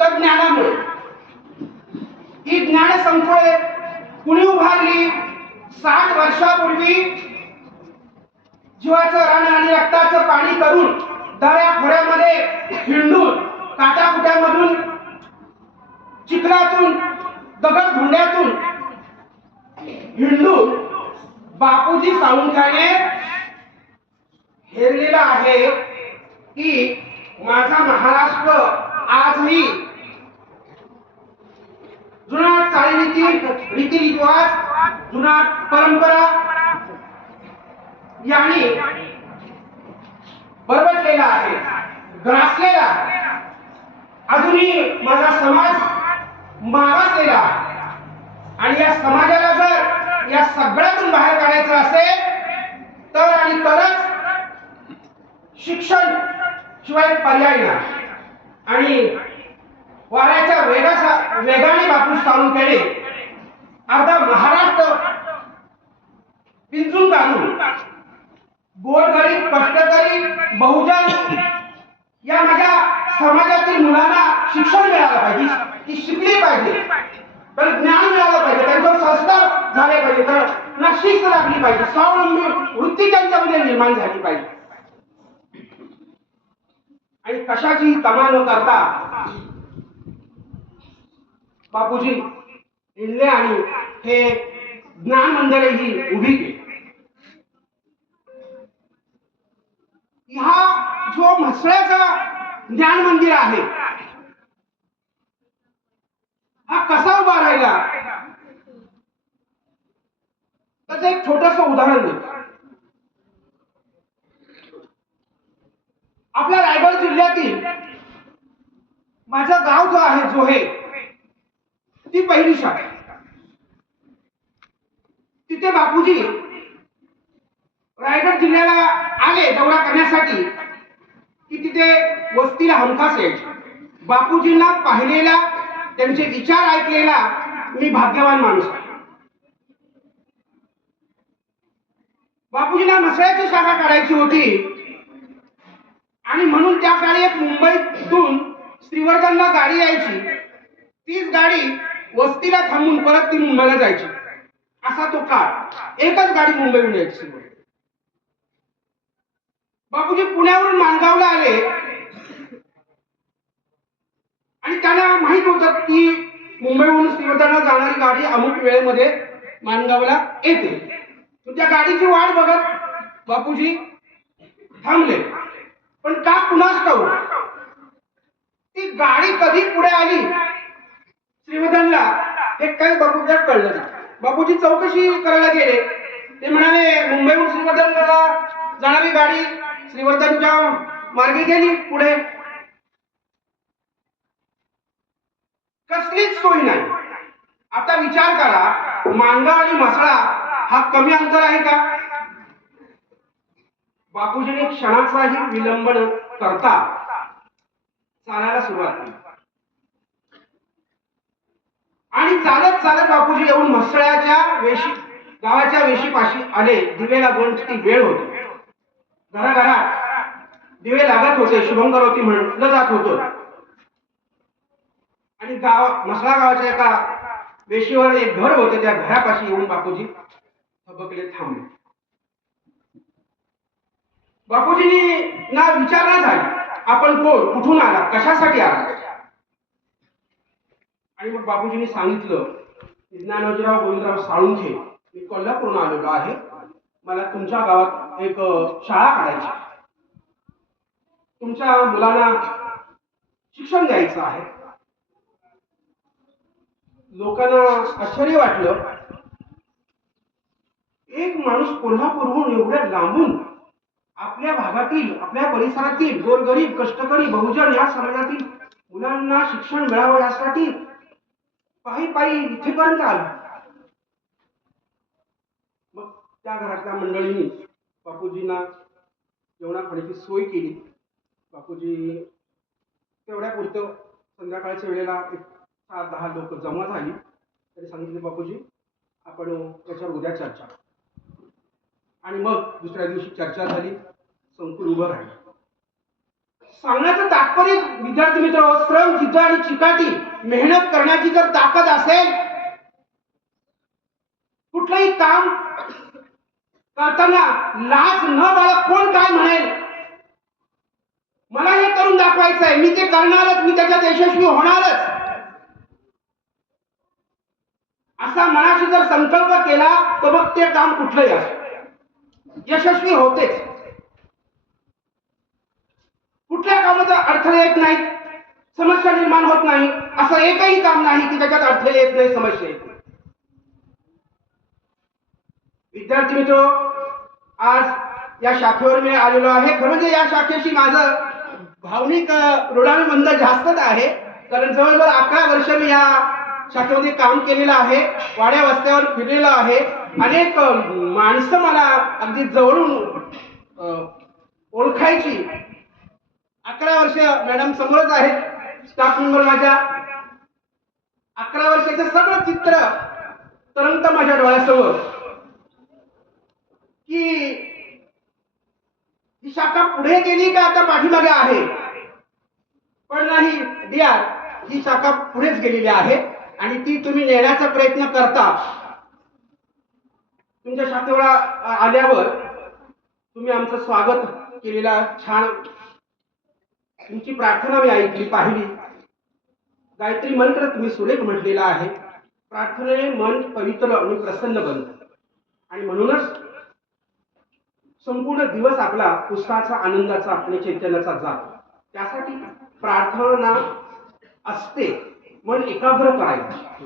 तर ज्ञानामुळे. ही ज्ञान संकुळे कुणी उभारली? 60 वर्षापूर्वी जीवाचं रान आणि रक्ताचं पाणी करून दऱ्या खोऱ्यामध्ये हिंडून काटाकुट्यामधून चिखलातून दगड धुंड्यातून हिंडून बापूजी सावंताने हेरलेला आहे की माझा महाराष्ट्र आजही जुनाट चालीरीती रीतिरिवाज जुनाट परंपरा यांनी बरबटलेला आहे, ग्रासलेला आहे. अजूनही माझा समाज मागासलेला आहे आणि या समाजाला जर या सगळ्यातून बाहेर काढायचं असेल तर आणि तरच शिक्षण शिवाय पर्याय नाही. आणि वाऱ्याच्या वेगाने बापू सावंतांनी अर्धा महाराष्ट्र पिंजून काढून गोरगरीब कष्टकरी बहुजन या माझ्या समाजातील मुलांना शिक्षण मिळालं पाहिजे, ती शिकली पाहिजे, तर ज्ञान मिळालं पाहिजे, त्यांच्यावर संस्कार झाले पाहिजे, तर शिस्त लागली पाहिजे, स्वावलंबी वृत्ती त्यांच्यामध्ये निर्माण झाली पाहिजे. आणि कशाची तमा न करता बापूजी इल्ले आणि हे ज्ञान मंदिरे ही उभी केली. हा जो म्हसळ्याचा ज्ञान मंदिर आहे हा कसा उभा राहिला त्याचं एक छोटस उदाहरण देतो. आपल्या रायगड जिल्ह्यातील माझं गाव जो आहे जोहे, ती पहिली शाळा. तिथे बापूजी रायगड जिल्ह्याला आले दौरा करण्यासाठी की तिथे वस्तीला हमखास यायचे. बापूजींना पाहिलेला, त्यांचे विचार ऐकलेला मी भाग्यवान माणूस आहे. बापूजींना म्हसळ्याची शाखा काढायची होती आणि म्हणून त्या काळी एक मुंबईतून श्रीवर्धनला गाडी यायची. तीच गाडी वस्तीला थांबून परत ती मुंबईला जायची. असा तो काळ. एकच गाडी मुंबईहून यायची. बापूजी पुण्यावरून माणगावला आले आणि त्यांना माहित होतं की मुंबईहून श्रीवर्धनला जाणारी गाडी अमुक वेळेमध्ये माणगावला येते. त्या गाडीची वाट बघत बापूजी थांबले. पण का कुणास ठाऊक ती गाडी कधी पुढे आली श्रीवर्धनला हे काही बापूजीला कळलं नाही. बापूजी चौकशी करायला गेले. ते म्हणाले मुंबईहून श्रीवर्धनला जाणारी गाडी श्रीवर्धनच्या मार्गे गेली पुढे. कसलीच सोय नाही. आता विचार करा, माणगाव आणि म्हसळा हा कमी अंतर आहे का? बापूजीने क्षणाचाही विलंब न करता चालायला सुरुवात केली आणि चालत चालत बापूजी येऊन म्हसळ्याच्या गावाच्या वेशीपाशी आले. दिवे लागण्याची वेळ होती. घराघरात दिवे लागत होते, शुभंकरोती म्हटलं जात होतं. आणि म्हसळा गावाच्या एका वेशीवर एक घर होते. त्या घरापाशी येऊन बापूजी थबकले, थांबले. बापूजींनी ना विचारणा झाली आपण कोण, कुठून आला, कशासाठी आला. आणि मग बापूजींनी सांगितलं ज्ञानोजीराव गोविंदराव साळुंखे, मी कोल्हापूरहून आलेलो आहे, मला तुमच्या गावात एक शाळा काढायची, तुमच्या मुलांना शिक्षण द्यायचं आहे. लोकांना आश्चर्य वाटलं. एक माणूस कोल्हापूरहून एवढ्या लांबून आपल्या भागातील, आपल्या परिसरातील गोरगरीब कष्टकरी बहुजन या समाजातील मुलांना शिक्षण मिळावं यासाठी पायी पायी इथेपर्यंत आला. मग त्या घरातल्या मंडळींनी बापूजींना जेवणाखाण्याची सोय केली. बापूजी तेवढ्या पुरतं संध्याकाळच्या वेळेला 7-10 लोक जमा झाली. तरी सांगितले बापूजी आपण त्याच्यावर उद्या चर्चा. आणि मग दुसऱ्या दिवशी चर्चा झाली. संकुल उभं राहिलं. सांगण्याचं तात्पर्य विद्यार्थी मित्र, श्रम, जिद्द आणि चिकाटी मेहनत करण्याची जर ताकद असेल, कुठलंही काम करताना लाज न बाळग कोण काय म्हणेल, मला हे करून दाखवायचं आहे, मी ते करणारच, मी त्याच्यात यशस्वी होणारच, असा मनाशी जर संकल्प केला तर मग ते काम कुठलंही असो यशस्वी होतेच. कुठल्या कामात अडथळे येत नाहीत, समस्या निर्माण होत नाही, असं एकही काम नाही की त्याच्यात अडथळे येत नाही, समस्या येत नाही. विद्यार्थी मित्र, आज या शाखेवर मी आलेलो आहे. खरं म्हणजे या शाखेशी माझं भावनिक ऋणानुबंध जास्तच आहे, कारण जवळजवळ 11 वर्ष मी या शाखेमध्ये काम केलेलं आहे, वाड्या वस्त्यावर फिरलेलो आहे, अनेक माणसं मला अगदी जवळून ओळखायची. 11 वर्ष मॅडम समोरच आहेत, स्टाफ मेंबर माझ्या. 11 वर्षाचं सगळं चित्र तरंगतं माझ्या डोळ्यासमोर की ही शाखा पुढे गेली का आता पाठीमागे आहे. पण नाही डिअर, ही शाखा पुढेच गेलेली आहे आणि ती तुम्ही नेण्याचा प्रयत्न करता. तुमच्या शाखेवर आल्यावर तुम्ही आमचं स्वागत केलेला छान, तुमची प्रार्थना मी ऐकली, पाहिली. गायत्री मंत्र तुम्ही सुरेख म्हटलेला आहे. प्रार्थनेने मन पवित्र आणि प्रसन्न बनतं आणि म्हणूनच संपूर्ण दिवस आपला उत्साहाचा, आनंदाचा आणि चैतन्याचा जातो. त्यासाठी प्रार्थना असते, मन एकाग्र करायचं.